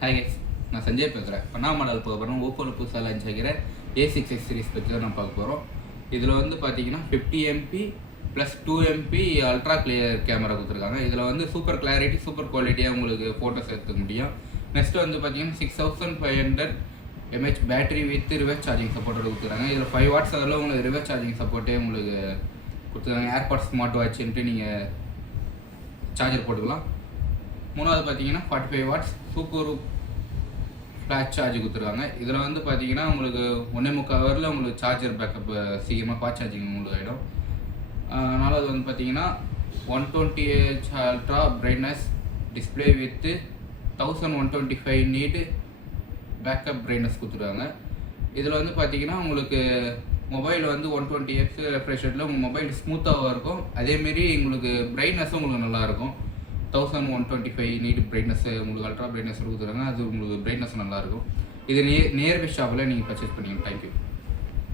Hi guys, நான் சஞ்சய் பேசுகிறேன். இப்போ நான் மாடல் பார்க்க போகிறோம். ஓப்போவில் புதுசாக லான்ச் ஆகிற A6s சீரிஸ் பற்றி தான் நான் பார்க்க போகிறோம். இதில் வந்து பார்த்தீங்கன்னா 50 MP + 2 MP ultra clear camera கொடுத்துருக்காங்க. இதில் வந்து சூப்பர் கிளாரிட்டி, சூப்பர் குவாலிட்டியாக உங்களுக்கு ஃபோட்டோஸ் எடுத்துக்க முடியும். நெக்ஸ்ட் வந்து பார்த்தீங்கன்னா 6500 mAh battery with reverse charging சப்போர்ட்டோட கொடுத்துருக்காங்க. இதில் 5 வாட்ஸ் அதில் உங்களுக்கு ரிவர்ஸ் சார்ஜிங் சப்போர்ட்டே உங்களுக்கு கொடுத்துருக்காங்க. ஏர்பாட்ஸ் ஸ்மார்ட் வாட்ச்ன்ட்டு நீங்கள் சார்ஜர் போட்டுக்கலாம். மூணாவது பார்த்தீங்கன்னா 45 வாட்ஸ் சூப்பர் ஃப்ளாஷ் சார்ஜ் கொடுத்துருக்காங்க. இதில் வந்து பார்த்தீங்கன்னா உங்களுக்கு 1.25 ஹவரில் உங்களுக்கு சார்ஜர் பேக்கப் சீக்கிரமாக ஃபாஸ்ட் சார்ஜிங் உங்களுக்கு ஆகிடும். நாலாவது வந்து பார்த்தீங்கன்னா 120Hz ultra brightness display with 1125 nit backup brightness கொடுத்துருக்காங்க. இதில் வந்து பார்த்தீங்கன்னா உங்களுக்கு மொபைல் வந்து 120Hz ரெஃப்ரெஷ் ரேட்டில் உங்கள் மொபைல் ஸ்மூத்தாகவும் இருக்கும். அதேமாரி உங்களுக்கு பிரைட்னஸும் உங்களுக்கு நல்லாயிருக்கும். 1125 நீட் பிரைட்னஸ் உங்களுக்கு அல்ட்ரா பிரைட்னஸ் கொடுத்துருக்காங்க. அது உங்களுக்கு பிரைட்னஸ் நல்லாயிருக்கும். இது நியர்பை ஷாப்பில் நீங்கள் பர்ச்சேஸ் பண்ணிக்கணும். தேங்க்யூ.